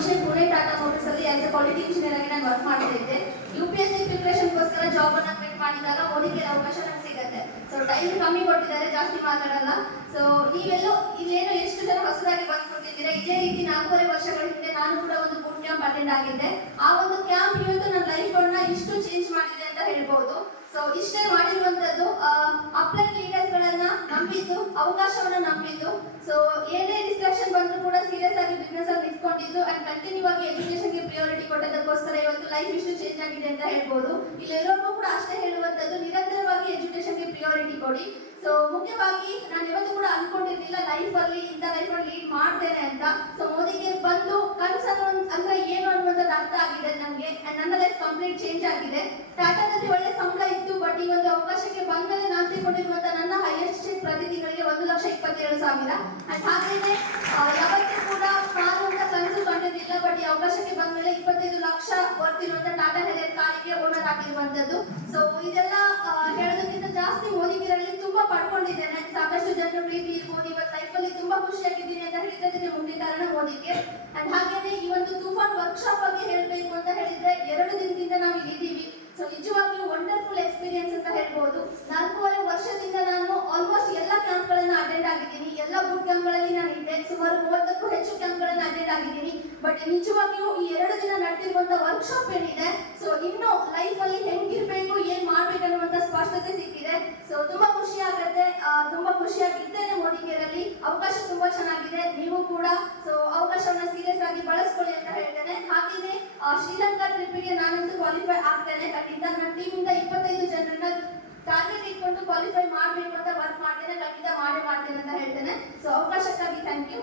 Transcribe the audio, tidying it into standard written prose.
ಮುಂಚೆ ಪುಣೆ ಟಾಟಾ ಮೋಟರ್ಸ್ ಅಲ್ಲಿ as A quality engineer ಆಗಿ ನಾನು ವರ್ಕ್ ಮಾಡ್ತಾ ಇದ್ದೆ. UPSC ಪ್ರಿಪರೇಷನ್ಗೋಸ್ಕರ ಜಾಬ್ ಅನ್ನ ಕ್ವಿಟ್ ಮಾಡಿದಾಗ ಮೋದಿಗೆ ಅವಕಾಶ ನಮ್ಗೆ ಸಿಗುತ್ತೆ. ಸೊ ಟೈಮ್ ಕಮ್ಮಿ ಕೊಟ್ಟಿದ್ದಾರೆ, ಜಾಸ್ತಿ ಮಾತಾಡಲ್ಲ. ಸೊ ನೀವೆಲ್ಲೋ ಇಲ್ಲೇನೋ ಎಷ್ಟು ಜನ ಹೊಸದಾಗಿ ಬಂದ್ಕೊಂಡಿದ್ದೀರಾ. ಇದೇ ರೀತಿ 4.5 ವರ್ಷಗಳ ಹಿಂದೆ ನಾನು ಕೂಡ ಒಂದು ಬೂಟ್ ಕ್ಯಾಂಪ್ ಅಟೆಂಡ್ ಆಗಿದ್ದೆ. ಆ ಒಂದು ಕ್ಯಾಂಪ್ ಇವತ್ತು ನನ್ನ ಲೈಫ್ ಅನ್ನ ಇಷ್ಟು ಚೇಂಜ್ ಮಾಡಿದೆ ಅಂತ ಹೇಳ್ಬಹುದು. ಸೊ ಇಷ್ಟೇ ಮಾಡಿರುವಂತದ್ದು ಅಪ್ಲೈನ್ ಲೀಡರ್ಸ್ ಗಳನ್ನ ನಂಬಿದ್ದು, ಅವಕಾಶವನ್ನ ನಂಬಿದ್ದು. ಸೊ ಏನೇ ಡಿಸ್ಟ್ರಾಕ್ಷನ್ ಬಂದ್ರು ಕೂಡ ಸೀರಿಯಸ್ ಆಗಿ ಬಿಸ್ನೆಸ್ ಅಲ್ಲಿ ನಿಂತ್ಕೊಂಡಿದ್ದು ಅಂಡ್ ಕಂಟಿನ್ಯೂ ಆಗಿ ಎಜುಕೇಶನ್ ಗೆ ಪ್ರಿಯಾರಿಟಿ ಕೊಟ್ಟದಕ್ಕೋಸ್ಕರ ಇವತ್ತು ಲೈಫ್ ಇಷ್ಟು ಚೇಂಜ್ ಆಗಿದೆ ಅಂತ ಹೇಳ್ಬೋದು. ಇಲ್ಲೆಲ್ಲರಿಗೂ ಕೂಡ ಅಷ್ಟೇ ಹೇಳುವಂತದ್ದು, ನಿರಂತರವಾಗಿ ಎಜುಕೇಶನ್ ಗೆ ಪ್ರಿಯಾರಿಟಿ ಕೊಡಿ. ಸೊ ಮುಖ್ಯವಾಗಿ ನಾನು ಇವತ್ತು ಕೂಡ ಅನ್ಕೊಂಡಿರ್ಲಿಲ್ಲ ಲೈಫ್ ಅಲ್ಲಿ ಇಂಥ ಲೈಫ್ ಅಲ್ಲಿ ಲೀಡ್ ಮಾಡ್ತೇನೆ ಅಂತ. ಸೊ ಮೋದಿಗೆ ಬಂದು ಕನ್ಸನ್ನು ಅಂದ್ರೆ ಏನು ಅನ್ನುವಂಥದ್ದು ಅರ್ಥ ಆಗಿದೆ ನನಗೆ ಅಂಡ್ ನನ್ನ ಲೈಫ್ ಕಂಪ್ಲೀಟ್ ಚೇಂಜ್ ಆಗಿದೆ. ಟಾಟಾದಲ್ಲಿ ಒಳ್ಳೆ ಸಂಬಳ ಇತ್ತು, ಬಟ್ ಈ ಒಂದು ಅವಕಾಶಕ್ಕೆ ಬಂದ್ಮೇಲೆ ನಾನು ತಿಳ್ಕೊಂಡಿರುವಂತ ನನ್ನ ಹೈಯೆಸ್ಟ್ ಚೆಕ್ ಪ್ರತಿ ತಿಂಗಳಿಗೆ 1,27,000 ಅಂಡ್ ಹಾಗೇನೆ ಯಾವತ್ತೂ ಕೂಡ ಕಾರು ಅಂತ ಕನಸು ಕಂಡಿರಲಿಲ್ಲ, ಬಟ್ ಈ ಅವಕಾಶಕ್ಕೆ ಬಂದ್ಮೇಲೆ 25 ಲಕ್ಷ ಬರ್ತಿರುವಂತ ಟಾಟಾ ಹೆರಿಯರ್ ಕಾರಿಗೆ ಓನರ್ ಆಗಿರುವಂತದ್ದು. ಸೊ ಇದೆಲ್ಲ ಹೇಳೋದಕ್ಕಿಂತ ಜಾಸ್ತಿ ಮೋದಿಗಿರಲ್ಲಿ ತುಂಬಾ ಪಡ್ಕೊಂಡಿದ್ದೇನೆ. ಸಾಕಷ್ಟು ಜನರ ಪ್ರೀತಿ ಇರ್ಬೋದು. ಇವತ್ತು ಲೈಫ್ ಅಲ್ಲಿ ತುಂಬಾ ಖುಷಿಯಾಗಿದ್ದೀನಿ ಅಂತ ಹೇಳಿದ್ರೆ ಮುಖ್ಯ ಕಾರಣ ಮೋದಿಗೆ. ಅಂಡ್ ಹಾಗೇನೆ ಈ ಒಂದು ತೂಫಾನ್ ವರ್ಕ್ಶಾಪ್ ಬಗ್ಗೆ ಹೇಳ್ಬೇಕು ಅಂತ ಹೇಳಿದ್ರೆ 2 ದಿನದಿಂದ ನಾವು ಇಲ್ಲಿದ್ದೀವಿ. ಸೊ ನಿಜವಾಗಿಯೂ ವಂಡರ್ಫುಲ್ ಎಕ್ಸ್ಪೀರಿಯನ್ಸ್ ಅಂತ ಹೇಳ್ಬೋದು. 4.5 ವರ್ಷದಿಂದ ನಾನು ಆಲ್ಮೋಸ್ಟ್ ಎಲ್ಲ ಕ್ಯಾಂಪ್ ಗಳನ್ನ ಅಟೆಂಡ್ ಆಗಿದ್ದೀನಿ. ಎಲ್ಲ ಬೂಟ್ ಕ್ಯಾಂಪ್ ಗಳಲ್ಲಿ ನಾನು ಇದ್ದೆ. ಸುಮಾರು 30ಕ್ಕೂ ಹೆಚ್ಚು ಕ್ಯಾಂಪ್ ಗಳನ್ನ ಅಟೆಂಡ್ ಆಗಿದ್ದೀನಿ. ಬಟ್ ನಿಜವಾಗಿಯೂ ಈ 2 ದಿನ ನಡೆದಿರುವಂತ ವರ್ಕ್ಶಾಪ್ ಏನಿದೆ, ಸೊ ಇನ್ನು ಲೈಫ್ ಅಲ್ಲಿ ಹೆಂಗಿರ್ಬೇಕು, ಏನ್ ಮಾಡ್ಬೇಕು ಅನ್ನುವಂತ ಸ್ಪಷ್ಟತೆ ಸಿಕ್ಕಿದೆ. ಸೊ ತುಂಬಾ ಖುಷಿ ಆಗುತ್ತೆ, ತುಂಬಾ ಖುಷಿಯಾಗಿದ್ದೇನೆ ಮೋದಿಗೆರಲ್ಲಿ. ಅವಕಾಶ ತುಂಬಾ ಚೆನ್ನಾಗಿದೆ. ನೀವು ಕೂಡ ಸೊ ಅವಕಾಶವನ್ನ ಸೀರಿಯಸ್ ಆಗಿ ಬಳಸ್ಕೊಳ್ಳಿ ಅಂತ ಹೇಳ್ತೇನೆ. ಹಾಗೇನೆ ಶ್ರೀಲಂಕಾ ಟ್ರಿಪ್ಗೆ ನಾನಂತೂ ಕ್ವಾಲಿಫೈ ಆಗ್ತೇನೆ ಖಂಡಿತ. ನನ್ನ ಟೀಮಿಂದ 25 ಜನರನ್ನ ಟಾರ್ಗೆಟ್ ಇಟ್ಕೊಂಡು ಕ್ವಾಲಿಫೈ ಮಾಡಬೇಕು ಅಂತ ವರ್ಕ್ ಮಾಡ್ತೇನೆ. ಖಂಡಿತ ಮಾಡೇ ಮಾಡ್ತೇನೆ ಅಂತ ಹೇಳ್ತೇನೆ. ಸೊ ಅವಕಾಶಕ್ಕಾಗಿ ಥ್ಯಾಂಕ್ ಯು.